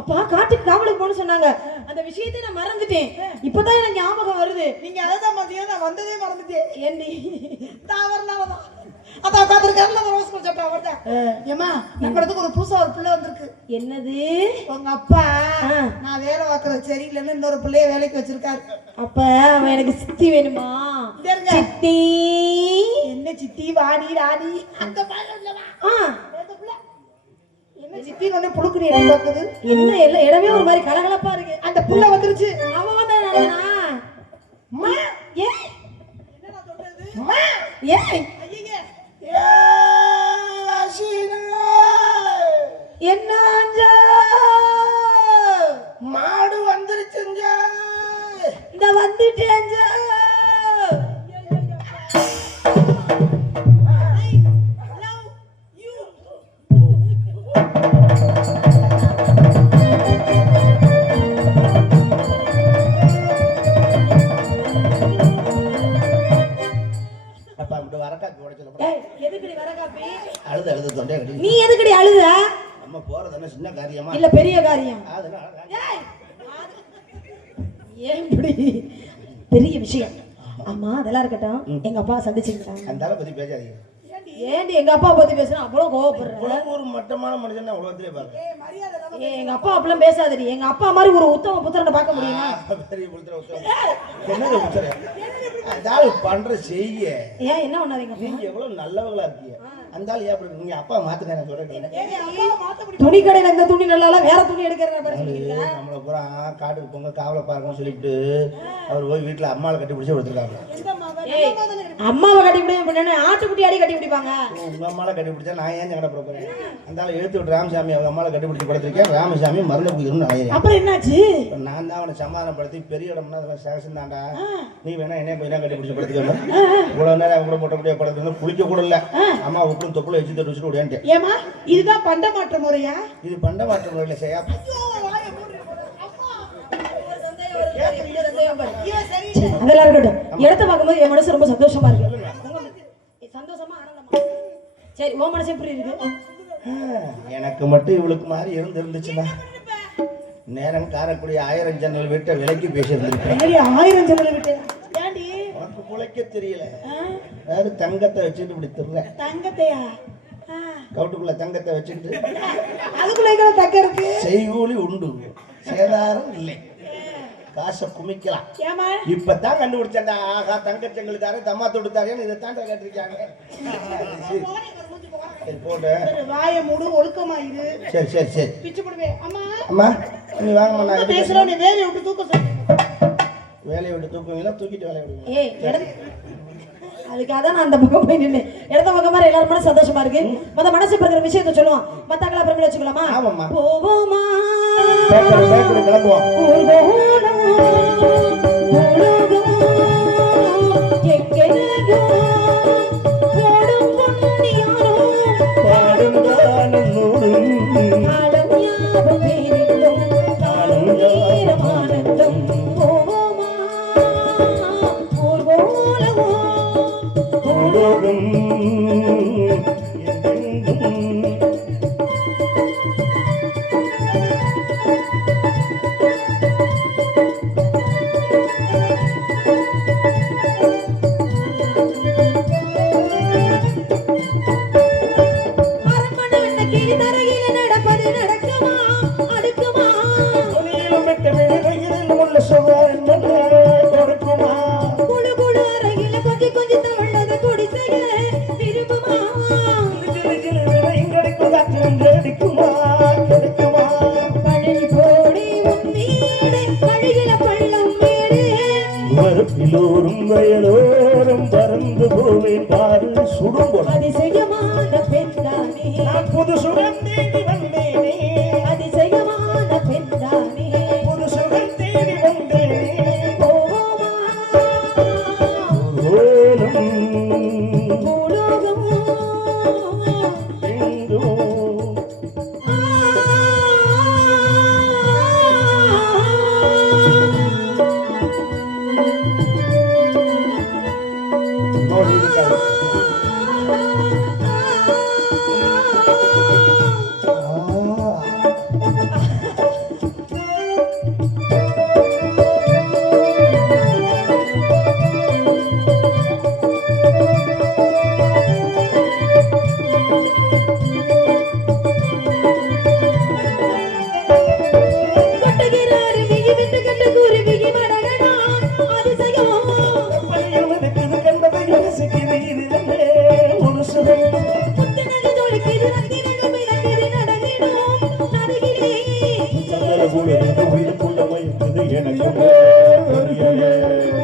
அப்பா காட்டுக்கு காவலுக்கு போன்னு சொன்னாங்க. அந்த விஷயத்தை நான் மறந்துட்டேன். இப்பதான் எனக்கு ஞாபகம் வருது. நீங்க அதான் மதியம் நான் வந்ததே மறந்துட்டேன். ஏண்டி தாவறனாலதான் அதான் காத்திருக்காருல ரோஸ் சட்டை அவர்தான். ஏமா நம்மளுக்கு ஒரு புதுசா ஒரு பிள்ளை வந்திருக்கு. என்னது? உங்க அப்பா நான் வேலை பார்க்கறது சரியில்லைன்னு இன்னொரு பிள்ளைய வேலைக்கு வச்சிருக்காரு. அப்ப அவன் எனக்கு சித்தி வேணுமா? சித்தி என்ன சித்தி வாடி ராடி அந்த என்ன சித்தி ஒண்ணு புழுக்குறி பாக்குது. என்ன எல்லாம் இடமே ஒரு மாதிரி கலகலப்பா இருக்கு. அந்த புள்ள வந்துருச்சு. அவன் வந்தா நல்லனா? ஏ என்னடா சொல்றது? ஏ என்ன மாடு வந்துருச்சுங்க. இந்த வந்துட்டேன். நீ எதுக்கடி அழுத? நம்ம போறது சின்ன காரியமா இல்ல பெரிய காரியம். ஏன் பெரிய விஷயம். ஆமா அதெல்லாம் இருக்கட்டும். எங்க அப்பா சந்திச்சுக்கிட்டாங்க. அந்த ஆளை பத்தி பேசாதீங்க. ஏண்டி எங்க அப்பா பத்தி பேசுனா அவ்வளவு கோவப்படுற? ஒரு மட்டமான மனுஷன் உலகத்திலே பாருங்க. எங்க அப்பா அப்படிலாம் பேசாதடி. எங்க அப்பா மாதிரி ஒரு உத்தம புத்திரனை பார்க்க முடியுமா? பெரிய புத்திர உத்தம என்னது புத்திர? அதால பண்ற செய்ய. ஏன் என்ன பண்ணாதீங்க? நீங்க எவ்வளவு நல்லவங்களா இருக்கீங்க. அந்த ஆள் ஏன் அப்படி நீங்க அப்பா மாத்துங்க நான் சொல்றேன். துணி கடையில இந்த துணி நல்லா வேற துணி எடுக்கிறத பாருங்க. நம்மள பூரா காட்டுக்கு போங்க காவலை பாருங்கன்னு சொல்லிட்டு அவர் போய் வீட்டுல அம்மாவை கட்டி பிடிச்சி கொடுத்துருக்காங்க. அம்மாவை கட்டி பிடிக்க ஆட்டுக்குட்டி அடி கட்டி பிடிப்பாங்க. உங்க அம்மாவை கட்டி பிடிச்சா நான் ஏன் கடை போறேன்? அந்த ஆள் எழுத்து விட்டு ராமசாமி அவங்க அம்மாவை கட்டி பிடிச்சி படுத்திருக்கேன். ராமசாமி மருந்து குடிக்கணும்னு ஆயிரம். அப்புறம் என்னாச்சு? நான் தான் அவனை சமாதானப்படுத்தி பெரிய இடம்னா அதெல்லாம் சேஷன் தாண்டா, நீ வேணா என்ன போய் கட்டி பிடிச்சி படுத்துக்கணும். இவ்வளவு நேரம் அவங்க கூட போட்ட முடியாது படுத்துக்கணும். குளிக்க கூட இல்ல. அம்மா உப்பும் தொப்புல வச்சு தட்டு வச்சுட்டு ஓடியான்ட்டு. ஏமா இதுதான் பண்ட மாற்ற முறையா? இது பண்ட மாற்ற முறையில செய்யா. அதெல்லாம் இருக்கட்டும். இடத்த பார்க்கும்போது என் மனசு ரொம்ப சந்தோஷமா இருக்கு. சந்தோஷமா ஆனந்தமா சரி உன் மனசு எப்படி இருக்கு? எனக்கு மட்டும் இவளுக்கு மாதிரி இருந்துச்சுன்னா நேரம் காரக்கூடிய 1000 ஜன்னல் விட்ட விலைக்கு பேசியிருந்திருப்பேன். என்னடி 1000 ஜன்னல் விட்டு? ஏண்டி உனக்கு புழைக்க தெரியல. வேறு தங்கத்தை வச்சுட்டு இப்படி திருறேன். தங்கத்தையா? கவுட்டுக்குள்ள தங்கத்தை வச்சுட்டு அதுக்குள்ள எங்க தங்க இருக்கு? செய்கூலி உண்டு, சேதாரம் இல்லை, காசை குமிக்கலாம். ஏமா இப்பதான் கண்டுபிடிச்சேன்டா. ஆகா தங்கச்செங்களுக்காரு தம்மா தொடுத்தாரேன்னு இதை தாண்டா கேட்டிருக்காங்க. சரி போடு, வாயை மூடு, ஒழுக்கமா இரு. சரி சரி சரி பிச்சு போடுவேன். அம்மா அம்மா நீ வாங்கம்மா. நான் பேசுறோம், நீ வேலையை விட்டு தூக்க சொல்லு. வேலையை விட்டு தூக்குவீங்களா தூக்கிட்டு வேலையை விடுவீங்க? ஏய் அதுக்காக தான் நான் அந்த பக்கம் போய் நின்று இடத்த பக்கம் மாதிரி எல்லாரும் மனசு சந்தோஷமா இருக்கு. மனசு இருக்கிற விஷயத்த சொல்லுவோம். மத்தாக்களை அப்புறமே வச்சுக்கலாமா? ஆமாம்மா. போவோமா கிளம்புவோம். வயலோரம் பறந்து போவேன் பாரு சுடும் அதிசயமான பெண்தானே நான் புது சுகம் தேடி வந்தேனே அதிசயமான பெண்தானே புது சுகம் தேடி வந்தேனே போவோமா ஓலம் பூலோகம் எங்கோ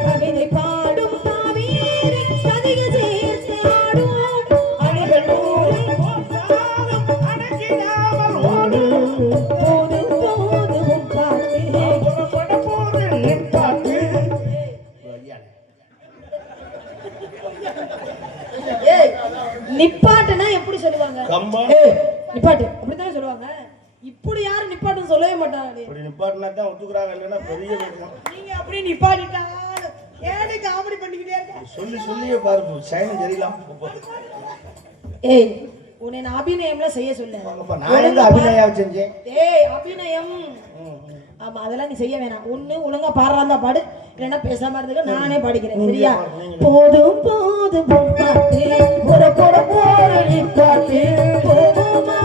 கவிதை பாடும் தாவீரை கதையை சேர்த்து ஆடும் அணிகள் அடக்கிடாமல் ஓடும் போது போதும் பாட்டு நிப்பாட்டுனா எப்படி சொல்லுவாங்க? நிப்பாட்டு அப்படித்தானே சொல்லுவாங்க. இப்படி யாரும் நிப்பாட்டுன்னு சொல்லவே மாட்டாங்க. இப்படி நிப்பாட்டினா தான் ஒத்துக்குறாங்க, இல்லைன்னா பெரிய நீங்க அப்படியே நிப்பாட்டிட்டா ஏடி காமெடி பண்ணிக்கிட்டே இருக்க. சொல்லி சொல்லியே பாருங்க சைன் தெரியலாம். ஏய் உன்னை நான் அபிநயம்ல செய்ய சொல்ல. நான் எங்க அபிநயம் செஞ்சேன்? ஏய் அபிநயம் ஆமா அதெல்லாம் நீ செய்ய வேணாம். ஒண்ணு ஒழுங்கா பாடுறாந்தா பாடு, இல்லைன்னா பேசாம இருந்துக்க, நானே பாடிக்கிறேன் சரியா? போதும் போதும் பாட்டு ஒரு போட போற நிப்பாட்டு போதுமா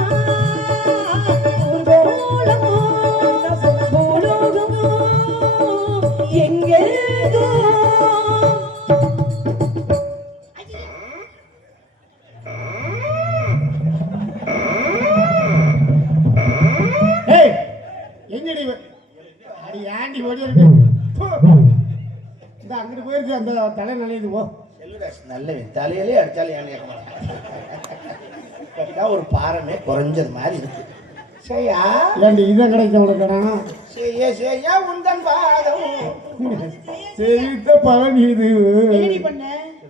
அங்கிட்டு போயிருக்கு அந்த தலை நிலையுது. போ நல்ல தலையிலே அடிச்சாலும் ஒரு பாரமே குறைஞ்சது மாதிரி இருக்கு. சரியா இதை கிடைக்க உனக்கு செய்ய செய்ய உந்தன் பாதம் செய்த பலன் இது. என்னடி பண்ண?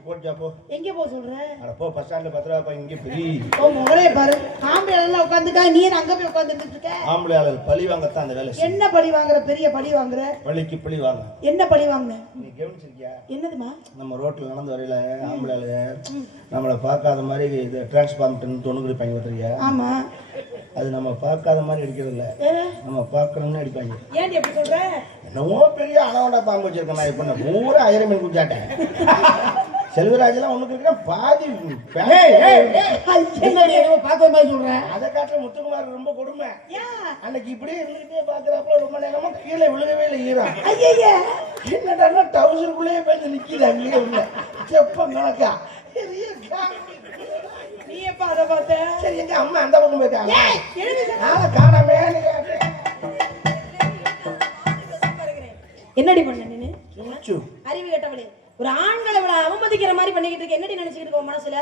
போட்டா போ. எங்க போ சொல்ற? அட போ பஸ் ஸ்டாண்ட்ல 10 ரூபாய் இங்க பெரிய ஓ முகரே பாரு. ஆம்பளை எல்லாம் உட்காந்துக்கா, நீ என்ன அங்க போய் உட்காந்துட்டு இருக்க? ஆம்பளை ஆளுகள் பழி வாங்கத்தான் அந்த வேலை செய்யும். என்ன பழி வாங்குற? பெரிய பழி வாங்குற? பழிக்கு பழி வாங்க. என்ன பழி வாங்குன? நீ கவனிச்சிருக்கியா? என்னதுமா? நம்ம ரோட்ல நடந்து வரையில ஆம்பளை ஆளுங்க நம்மளை பார்க்காத மாதிரி இது டிரான்ஸ்பார்மர்னு தொண்ணுக்குடிப்பாங்க பார்த்துருக்கியா? ஆமா. அது நம்ம பார்க்காத மாதிரி அடிக்கிறது இல்லை, நம்ம பார்க்கணும்னு அடிப்பாங்க. ஏன் எப்படி சொல்ற? என்னவோ பெரிய அனவண்டா பாம்பு வச்சிருக்கேன் நான். இப்போ நான் பூரா 1000 மீன் குஞ்சாட்டேன். செல்வராஜெல்லாம் ஒண்ணுக்கு இருக்கா பாதி. பார்த்த மாதிரி சொல்றேன். அதை காட்டுற முத்துக்குமார் ரொம்ப கொடுமை. அன்னைக்கு இப்படியே இருந்துகிட்டே பாக்குறாப்புல ரொம்ப நேரமா கீழே விழுகவே இல்லை ஈரம். என்னடா டவுசருக்குள்ளேயே போய் நிக்கிது அங்கேயே உள்ள செப்பம் கணக்கா. நீ எப்ப அதை பார்த்த? சரி எங்க அம்மா அந்த பக்கம் போயிருக்காங்க, நாளை காணாமே. என்னடி பண்ண நீனு? சுச்சு அறிவு கேட்டவளே, ஒரு ஆண்களை இவ்வளவு அவமதிக்கிற மாதிரி பண்ணிக்கிட்டு இருக்க, என்னடி நினைச்சுக்கிட்டு இருக்க உன் மனசுல?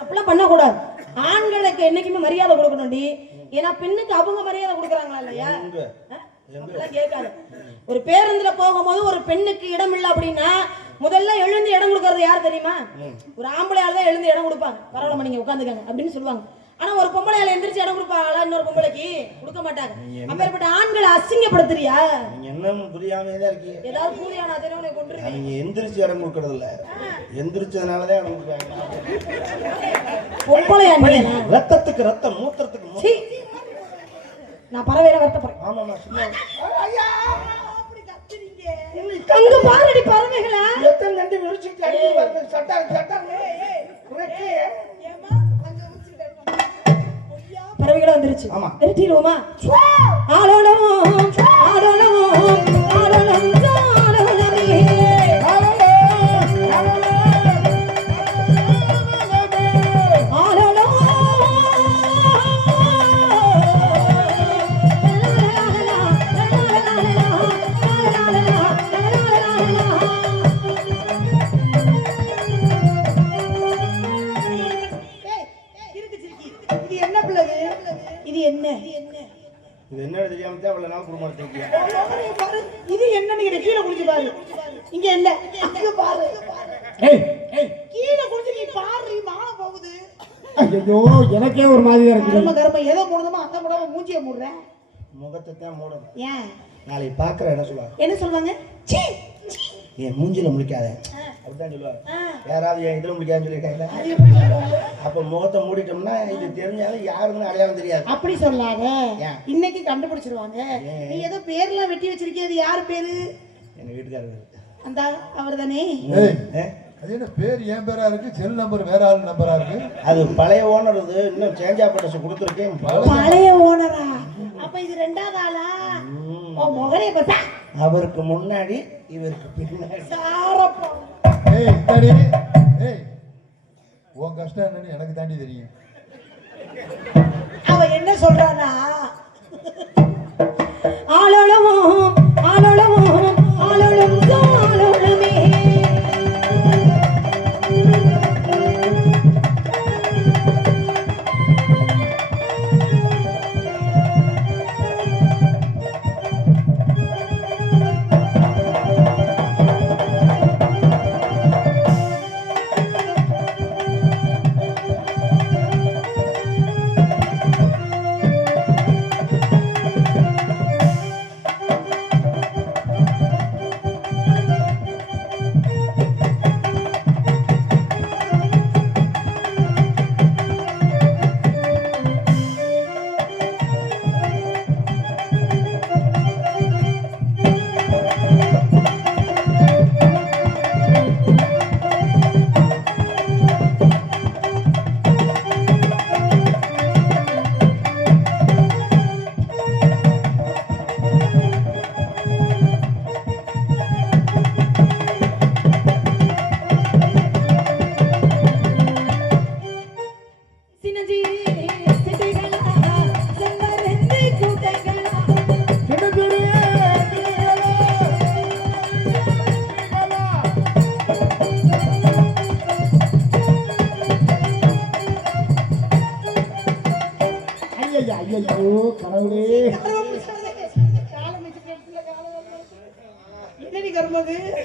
அப்படிலாம் பண்ணக்கூடாது. ஆண்களுக்கு என்னைக்குமே மரியாதை கொடுக்கணும்டி. ஏன்னா பெண்ணுக்கு அவங்க மரியாதை கொடுக்குறாங்களா இல்லையா? அப்படிலாம் கேட்காது. ஒரு பேருந்துல போகும்போது ஒரு பெண்ணுக்கு இடம் இல்லை அப்படின்னா முதல்ல எழுந்து இடம் கொடுக்கறது யார் தெரியுமா? ஒரு ஆம்பளை ஆள் தான் எழுந்து இடம் கொடுப்பாங்க. பரவாயில்ல நீங்க உட்காந்துக்காங்க அப்படின்னு சொல்லுவாங்க. ஆனா ஒரு பொம்பளை ஆள் எந்திரிச்சு இடம் கொடுப்பாங்களா? இன்னொரு பொம்பளைக்கு கொடுக்க மாட்டாங்க. அப்பேற்பட்ட ஆண்களை அசிங்கப்படுத்துறியா? நீங்க என்ன புரியாமே தான் இருக்கீங்க. ஏதாவது பூரியானா தெரியவனை கொண்டு நீங்க எந்திரிச்சு இடம் கொடுக்கறது இல்ல, எந்திரிச்சதுனாலதான் இடம் கொடுக்குறாங்க. பொம்பளையா நீ? ரத்தத்துக்கு ரத்தம், மூத்திரத்துக்கு நான் பறவையில வருத்தப்படுறேன். ஆமாமா சும்மா அங்க பாருடி பறவைகளா எத்தனை நண்டி விரிச்சுட்டு பறவைகளா வந்துருச்சு. ஆமா நிறுத்திடுவோமா? ஆளோளமோ ஆளோளமோ ஆளோளம் ஆளோளமே இது என்ன? நீங்க கீழே குடிச்சு பாரு. இங்க இல்ல, அங்க பாரு. கீழே குடிச்சு நீ பாரு, மான போகுது. ஐயோ எனக்கே ஒரு மாதிரியா இருக்கு. கர்ம கர்ம எதை போடுதோ அந்த போடாம மூஞ்சிய மூடுற. முகத்தை தான் மூடணும். ஏன்? நாளை பாக்குற என்ன சொல்லுவாங்க? என்ன சொல்லுவாங்க? சீ ஏன் மூஞ்சில முடிக்காத அப்படிதான் சொல்லுவாங்க. யாராவது என் இதுல முடிக்காதுன்னு சொல்லியிருக்காங்களா? அப்ப முகத்தை மூடிட்டோம்னா இது தெரிஞ்சாலும் யாருன்னு அடையாளம் தெரியாது. அப்படி சொல்லாத, இன்னைக்கு கண்டுபிடிச்சிருவாங்க. நீ ஏதோ பேர்லாம் வெட்டி வச்சிருக்கிய, அது யார் பேரு? எங்க வீட்டுக்காரர். அந்த அவர் தானே? அது என்ன பேர் என் பேரா இருக்கு, செல் நம்பர் வேற ஆள் நம்பரா இருக்கு? அது பழைய ஓனர், இது இன்னும் சேஞ்ச் ஆப்பர்ஸ் கொடுத்துருக்கேன். பழைய ஓனரா? அப்ப இது ரெண்டாவது ஆளா? ஓ முகரே பார்த்தா அவருக்கு முன்னாடி இவருக்கு பின்னாடி. சாரப்பா. ஏய் இந்தாடி, ஏய் உன் கஷ்டம் என்னன்னு எனக்கு தாண்டி தெரியும். அவ என்ன சொல்றானா? ஆளோளமோ ஆளோளமோ ஆளோளம் ஆளோளமே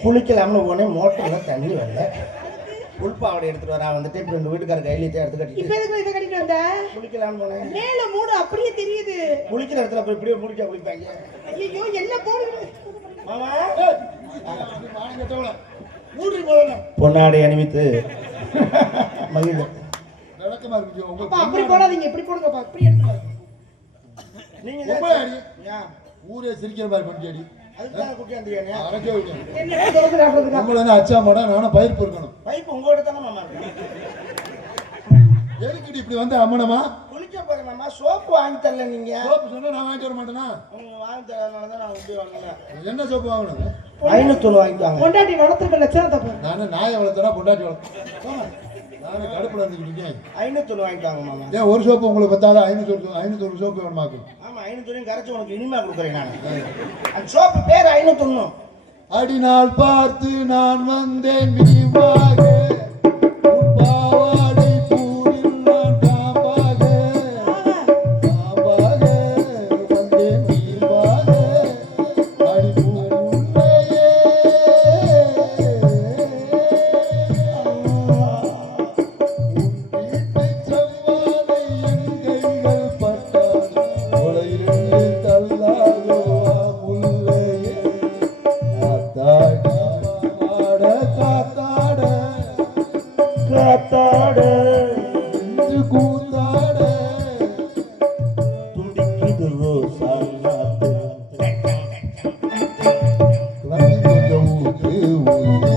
குளிக்கலாம்னு போனே மோட்டர்ல தண்ணி வரல. உள்பாவடை எடுத்துட்டு வரா வந்துட்டு இப்ப எங்க வீட்டுக்கார கையிலேயே எடுத்து இப்ப கட்டிட்டு எதுக்கு இதை கட்டிட்டு வந்த குளிக்கலாம்னு போனேன். மேல மூடு அப்படியே தெரியுது குளிக்கிற இடத்துல போய் இப்படியே முடிச்சா குளிப்பாங்க. ஐயோ என்ன போடுது மாமா மூடி போடணும். பொன்னாடை அணிவித்து மகிழ விளக்கமா இருக்கு அப்ப உங்களுக்கு. அப்படி போடாதீங்க இப்படி போடுங்கப்பா இப்படி எடுத்து நீங்க பொம்பளை அடி. ஏன் ஊரே சிரிக்கிற மாதிரி பண்ணி அடி. அதுதான் குட்டி வந்தீங்க. அரைக்கே விடும். என்ன திறந்து காட்டுறதுக்கா நம்மள அச்சா மாடா நானும் பயிர் பொறுக்கணும். பைப் உங்களோட தானே மாமா இருக்கு. எதுக்கிட்டு இப்படி வந்து அம்மனமா குளிக்க போறேன் மாமா. சோப்பு வாங்கி தரல நீங்க. சோப்பு சொன்னா நான் வாங்கிட்டு வர மாட்டேனா? உங்க வாங்கி தரனால தான் நான் உண்டி வாங்கினேன். என்ன சோப்பு வாங்கணும்? 500 வாங்கிட்டாங்க. பொண்டாட்டி வளர்த்துருக்க லட்சணத்தை பாரு நானும் நாயை வளர்த்தனா பொண்டாட்டி வளர்த்தேன். நானும் கடுப்புல இருந்துக்கிட்டீங்க. 500 வாங்கிட்டாங்க மாமா. ஏன் ஒரு சோப்பு உங்களுக்கு பத்தாத 500 சோப்பு வேணுமாக்கும். ஆமா 500 கரைச்சு உனக்கு இனிமே கொடுக்குறேன் நான். அந்த சோப்பு பேர் 500. அடிநாள் பார்த்து நான் வந்தேன் விரிவாக உன் பாவாடை பூரில் நான் காம்பாக வந்தேன் விரிவாக அடி பூவுன்னையே உன் வீட்டைச் செவ்வாதை என் கைகள் பட்டால் உலையிலிருந்து தள்ளாதோ முல்லையே காத்தாடி ஆட காத்தாட காத்தாட இன்று கூத்தாட துடிக்குது ரோசா நாத்து. தண்ணி கொஞ்சம் ஊத்து ஊத்து.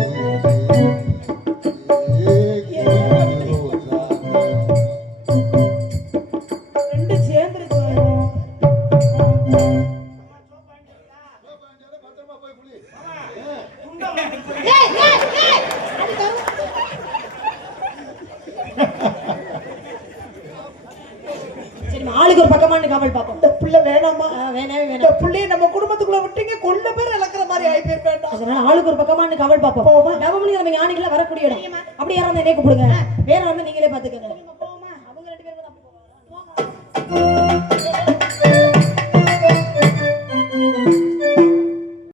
ரெண்டு சேர்ந்துருச்சு பத்திரமா போய் புளி. சரி ஆளுக்கு ஒரு பக்கமான காவல் பார்ப்போம். இந்த பிள்ளை வேணாமா வேணவே இந்த வேணாம். பிள்ளைய நம்ம குடும்பத்துக்குள்ள விட்டீங்க கொள்ள பேர் இழக்கிற மாதிரி ஆகி போய் வேண்டாம் அதனால ஆளுக்கு ஒரு பக்கமான காவல் பார்ப்போம். நவமணி நம்ம ஞானிகளை வரக்கூடிய இடம். அப்படி யாரும் என்னை கூப்பிடுங்க.